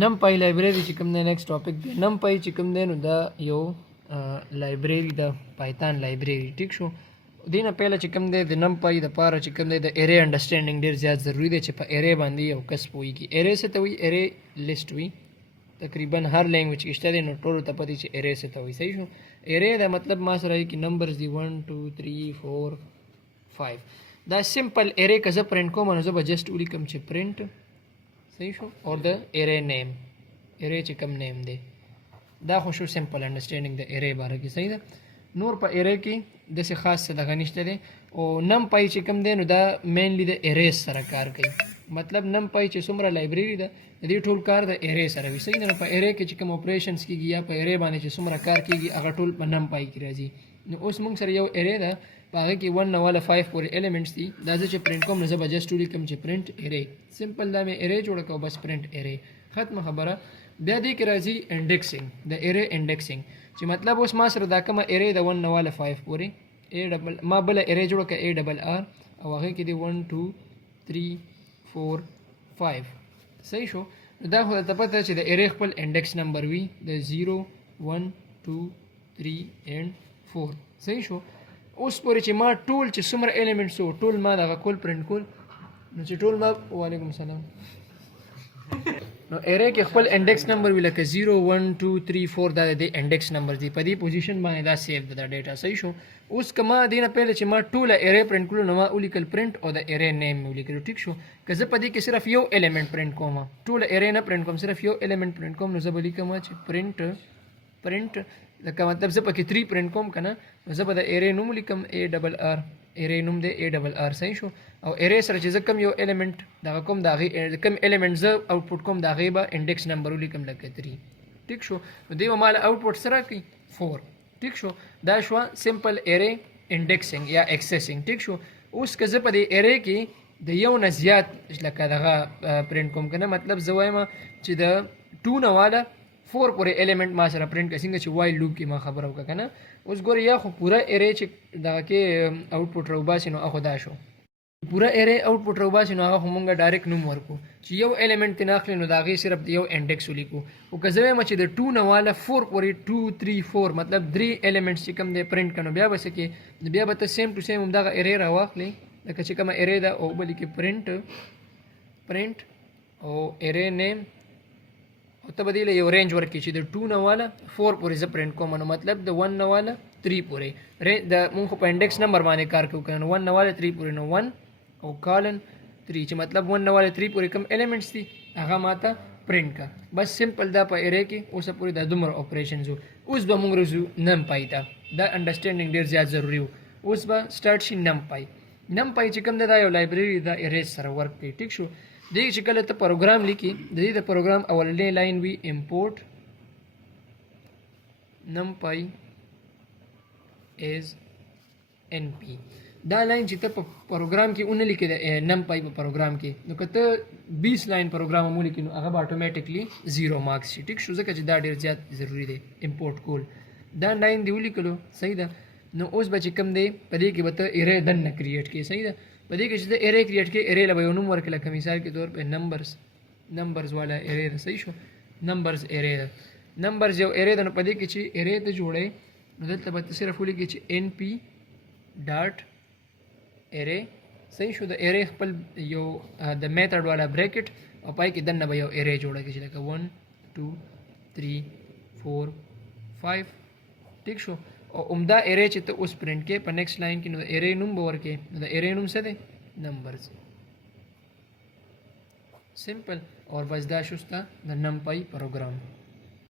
Numpy library چې کوم دی next topic دی. Numpy چې کوم دی نو دا یو library ده python library. ټیک شو. دینه پهله چې کوم دی د numpy دپاره چې کوم دی د array understanding ډېر زیات ضروري دی چې په array باندې یو کس پوهېږي. array څه ته وایي؟ array list وي. تقریبا هر لینګویج کې شته دی نو ټولو ته پته چې array څه ته وایي. صحیح شو. array دا مطلب ما سره کې numbers دي 1 2 3 4 5. دا simple array که زه print کوم نو زه به just ولیکم چې print. صحیح شو. اور د array name array چې کوم name دی دا خو شو simple understanding د array باره کې. صحیح ده. نور په array کې داسې خاص څه دغه نشته دی. او numpy چې کوم دی نو دا mainly د array سره کار کوي. مطلب numpy چې څومره library ده د دې ټول کار د array سره وي. صحیح ده. په array کې چې کوم operations کېږي یا په array باندې چې څومره کار کېږي هغه ټول په numpy کې راځي. نو اوس موږ سره یو array ده په هغه کې 1 نه والا 5 پورې elements دي. دا زه چې print کوم نو زه به just ولیکم چې print array. simple دا مې array جوړه کړه بس print array. ختمه خبره. بیا دې کې راځي indexing د array indexing چې مطلب اوس ما سره دا کومه array د 1 نه والا 5 پورې ما بله array جوړه کړه ARR او هغې کې دي 1 2 3 4 5. صحیح شو. نو دا خو درته پته چې د array خپل index نمبر وي د 0 1 2 3 and 4. صحیح شو. اوس پورې چې ما ټول چې څومره elements وو ټول ما دغه کول print کول نو چې ټول ما وعلیکم السلام نو array کې خپل index نمبر وي لکه 0 1 2 3 4 دا د index نمبر دی. په دې پوزیشن باندې دا سیو ده دا ډیټا. صحیح شو. اوس که ما دې نه پهله چې ما ټوله array print کړو نو ما ولیکل print او د array name مې ولیکلو. ټیک شو. که زه په دې کې صرف یو element print کوم ټوله array نه print کوم صرف یو element print کوم نو زه به لیکم چې print لکه مطلب زه پکې 3 print کوم که نه نو زه به د array نوم لیکم ARR. array نوم دی ARR. صحیح شو. او array سره چې زه کوم یو element دغه کوم د هغې کوم element زه output کوم د هغې به index نمبر ولیکم لکه 3. ټیک شو. نو دوی به ماله output سره کوي 4. ټیک شو. دا شوه simple array indexing یا accessing. ټیک شو. اوس که زه په دې array کې د یو نه زیات لکه دغه print کوم که نه مطلب زه وایم چې د 2 نه واله 4 پورې element ما سره print که څنګه چې while loop کې ما خبره وکړه که نه. اوس ګوره یا خو پوره array چې دغه کې output راوباسي نو هغه دا شو. پوره array output راوباسي نو هغه خو مونږ ډایرکټ نوم ورکو چې یو element ترې نه اخلي نو د هغې صرف یو index ولیکو. خو که زه وایم چې د 2 نه واله 4 پورې 2 3 4 مطلب 3 elements چې کوم دی print کړه نو بیا به څه کې بیا به ته same to same همدغه array راواخلې لکه چې کومه array ده او به لیکې print او array name او ته به دې له یو رینج ورکړي چې د 2 نه واله 4 پورې زه print کوم نو مطلب د 1 نه واله 3 پورې د مونږ خو په index نمبر باندې کار کوو که نو 1 نه واله 3 پورې نو 1 او colon 3 چې مطلب 1 نه واله 3 پورې کوم elements دي هغه ماته print کا. بس simple دا په array کې اوسه پورې دا دومره operations وو. اوس به مونږ رځو numpy ته. دا understanding ډېر زیات ضروري وو. اوس به start شي numpy. numpy چې کوم دی دا یو library دا array سره ورک کوي. ټیک شو. دې چې کله ته پروګرام لیکي د دې د پروګرام اولنۍ لاین وي import numpy as np. دا لاین چې ته په پروګرام کې اون لیکې د numpy په پروګرام کې نو که ته 20 لاین پروګرام هم ولیکې نو هغه به اتوماتیکلی 0 مارکس شي. ټیک شو. ځکه چې دا ډېر زیات ضروري دی import کول. دا لاین دی ولیکلو. صحیح ده. نو اوس به چې کوم دی په دې کې به ته array دننه کریټ کړې. صحیح ده. په دې کې چې ته array کریټ کړې array له به یو نوم ورکړې لکه مثال کې طور په numbers والا array ده. صحیح شو. numbers array ده. numbers یو array ده نو په دې کې چې array ته جوړې نو دلته به ته صرف ولیکې چې np ډاټ array. صحیح شو. د array خپل یو د میتھډ والا بریکټ او پای کې دننه به یو array جوړه کړي چې لکه 1 2 3 4 5. ټیک شو. او عمده array چې ته اوس print کې په next line کې نو د array نوم به ورکې نو د array نوم څه دی numbers. simple. اور بس دا شو ستا د numpy پروګرام.